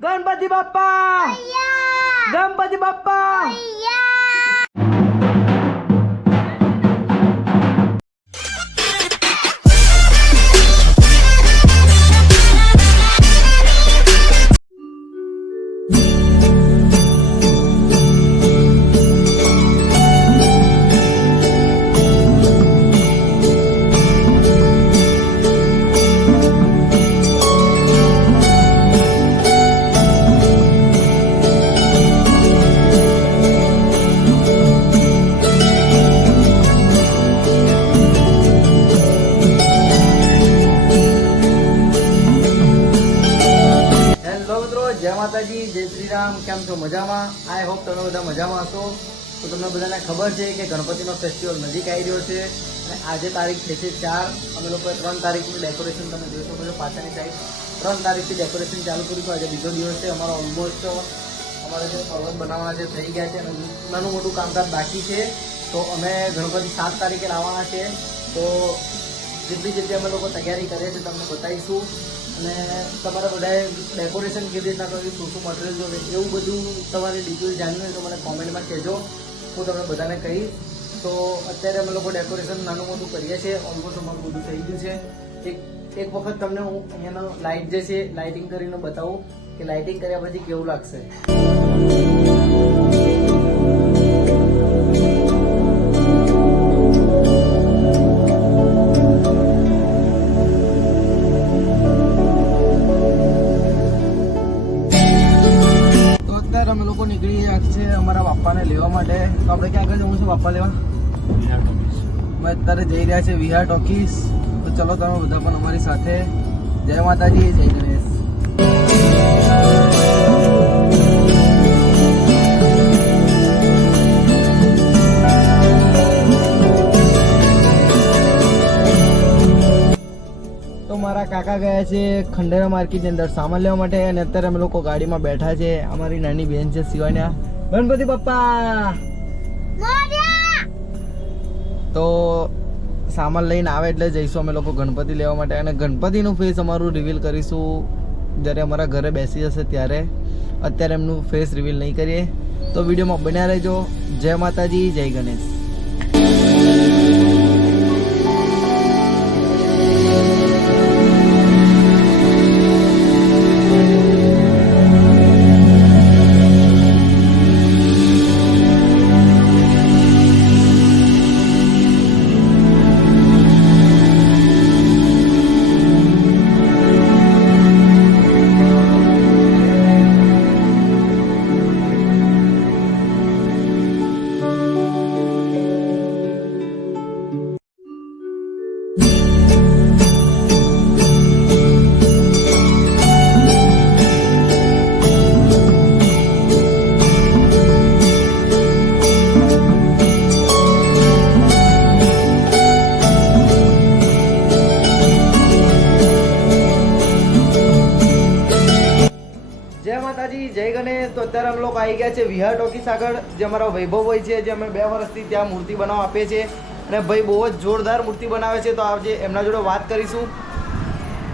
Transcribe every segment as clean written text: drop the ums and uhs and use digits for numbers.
ગણપતિ બાપ્પા, ગણપતિ બાપ્પા. જય માતાજી, જય શ્રી રામ. કેમ છો? મજામાં? આઈ હોપ તમે બધા મજામાં હશો. તો તમને બધાને ખબર છે કે ગણપતિનો ફેસ્ટિવલ નજીક આવી રહ્યો છે અને આજે તારીખ છે 4. અમે લોકોએ 3 તારીખનું ડેકોરેશન તમે જોઈ શકો છો પાછળની સાઈડ. 3 તારીખથી ડેકોરેશન ચાલુ કર્યું હતું. આજે બીજો દિવસ છે. અમારો ઓલમોસ્ટ અમારે જે પર્વત બનાવવાના જે થઈ ગયા છે અને નાનું મોટું કામકાજ બાકી છે. તો અમે ગણપતિ 7 તારીખે લાવવાના છે. તો જેટલી અમે લોકો તૈયારી કરીએ છીએ તમને બતાવીશું. અને તમારે બધાએ ડેકોરેશન કેવી રીતના કર્યું, શું શું મટીરિયલ જોવે, એવું બધું તમારી ડિટેલ જાણવી હોય તો મને કોમેન્ટમાં કહેજો. હું તમને બધાને કહીશ. તો અત્યારે અમે લોકો ડેકોરેશન નાનું મોટું કરીએ છીએ. ઓલમોસ્ટ અમારું બધું થઈ ગયું છે. એક વખત તમને હું અહીંયાનો લાઇટ જે છે લાઇટિંગ કરીને બતાવું કે લાઇટિંગ કર્યા પછી કેવું લાગશે. અમે લોકો નીકળી ગયા છે અમારા બાપ્પાને લેવા માટે. તો આપણે ક્યાં આગળ જવું છે બાપ્પા લેવા? અમે અત્યારે જઈ રહ્યા છે વિહાર ટોકીઝ. તો ચલો તમે બધા પણ અમારી સાથે. જય માતાજી, જય ગણેશ. તો મારા કાકા ગયા છે ખંડેરા માર્કેટની અંદર સામાન લેવા માટે અને અત્યારે અમે લોકો ગાડીમાં બેઠા છે. અમારી નાની બેન છે શિવાન્યા. ગણપતિ બાપ્પા તો સામાન લઈને આવે એટલે જઈશું અમે લોકો ગણપતિ લેવા માટે અને ગણપતિનું ફેસ અમારું રિવીલ કરીશું જ્યારે અમારા ઘરે બેસી જશે ત્યારે. અત્યારે એમનું ફેસ રિવીલ નહીં કરીએ. તો વિડીયોમાં બન્યા રહેજો. જય માતાજી, જય ગણેશ. જય ગણેશ. તો અત્યારે અમે લોકો આવી ગયા છે વિહાર ટોકીઝ આગળ, જે અમારા વૈભવ ભાઈ છે, જે અમે 2 વર્ષથી ત્યાં મૂર્તિ બનાવવા આપીએ છીએ અને ભાઈ બહુ જ જોરદાર મૂર્તિ બનાવે છે. તો આજે એમના જોડે વાત કરીશું.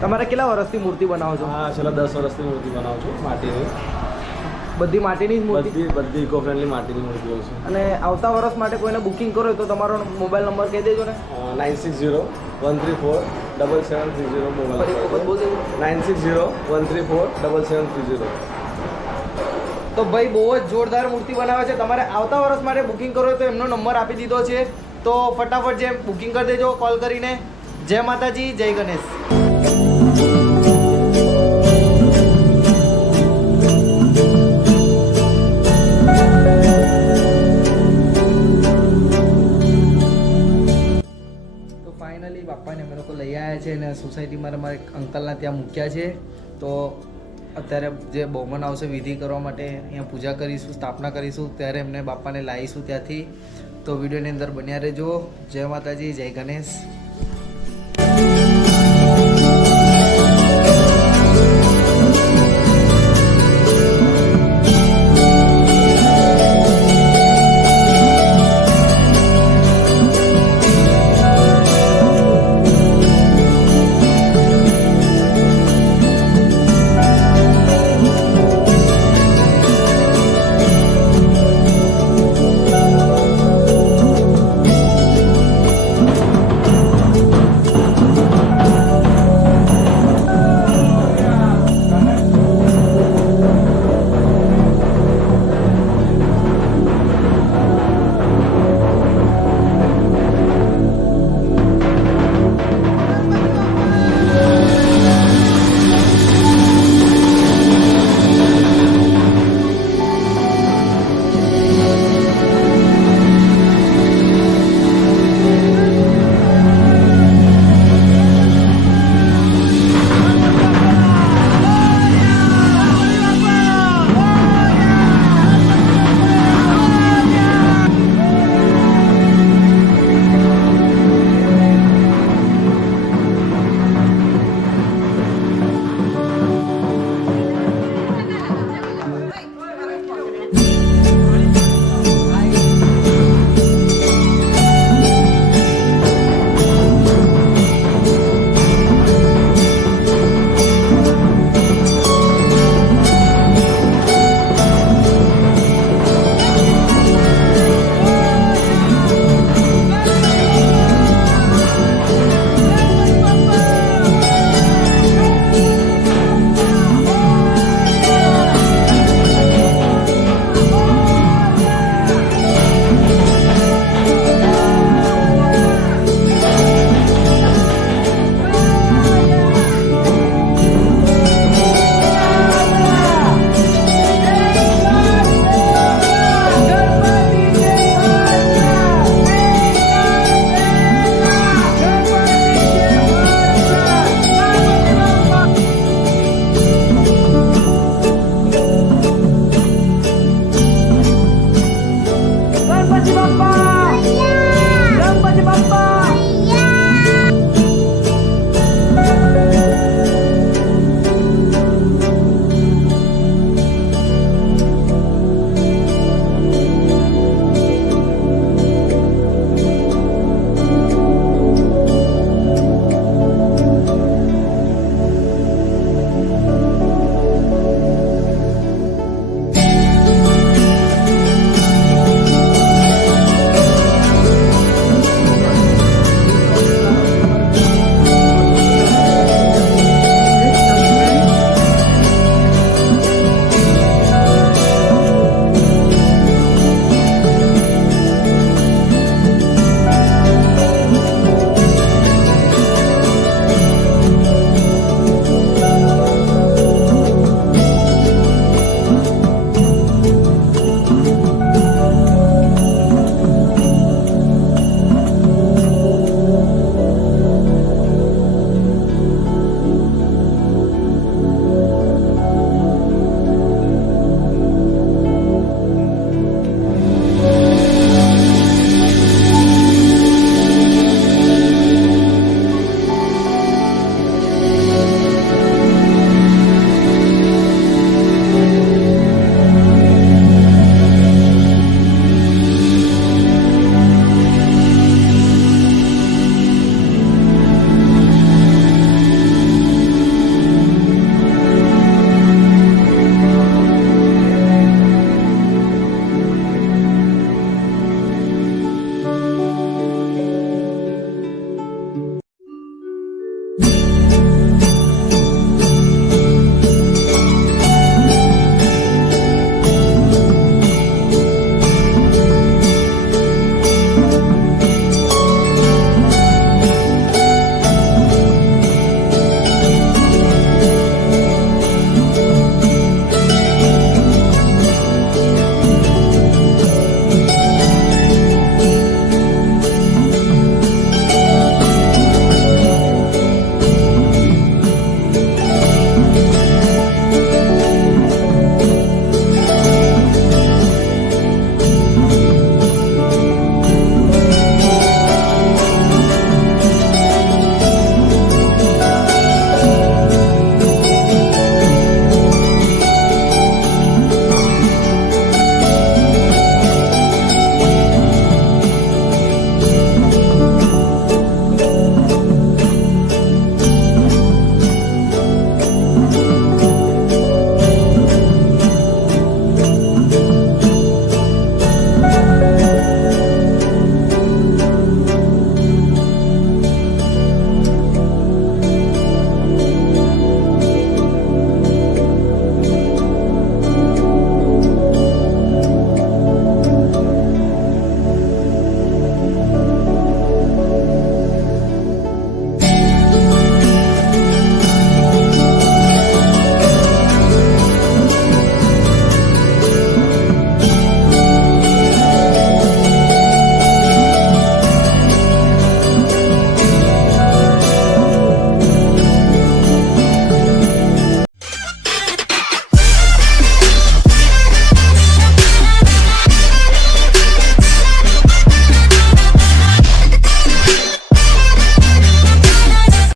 તમારે કેટલા વર્ષથી મૂર્તિ બનાવો છો? હા, છેલ્લા 10 વર્ષથી મૂર્તિ બનાવું છું. માટીની બધી માટીની જ મૂર્તિ? બધી ઇકો ફ્રેન્ડલી માટીની મૂર્તિઓ છે. અને આવતા વર્ષ માટે કોઈને બુકિંગ કરો તો તમારો મોબાઈલ નંબર કહી દેજો ને. 9601347730 મોબાઈલ નંબર. 9601347730. તો ભાઈ બહુ જ જોરદાર મૂર્તિ બનાવે છે. તમારે આવતા વર્ષ માટે બુકિંગ કરો તો એમનો નંબર આપી દીધો છે. તો ફટાફટ જે બુકિંગ કરી દેજો કોલ કરીને. જય માતાજી, જય ગણેશ. તો ફાઇનલી બાપ્પાને અમે લોકો લઈ આવ્યા છે અને સોસાયટીમાં અમારે અંકલના ત્યાં મૂક્યા છે. તો અત્યારે જે બહુમાન આવશે વિધિ કરવા માટે અહીંયા પૂજા કરીશું, સ્થાપના કરીશું, ત્યારે એમને બાપાને લાવીશું ત્યાંથી. તો વિડીયોની અંદર બન્યા રહેજો. જય માતાજી, જય ગણેશ.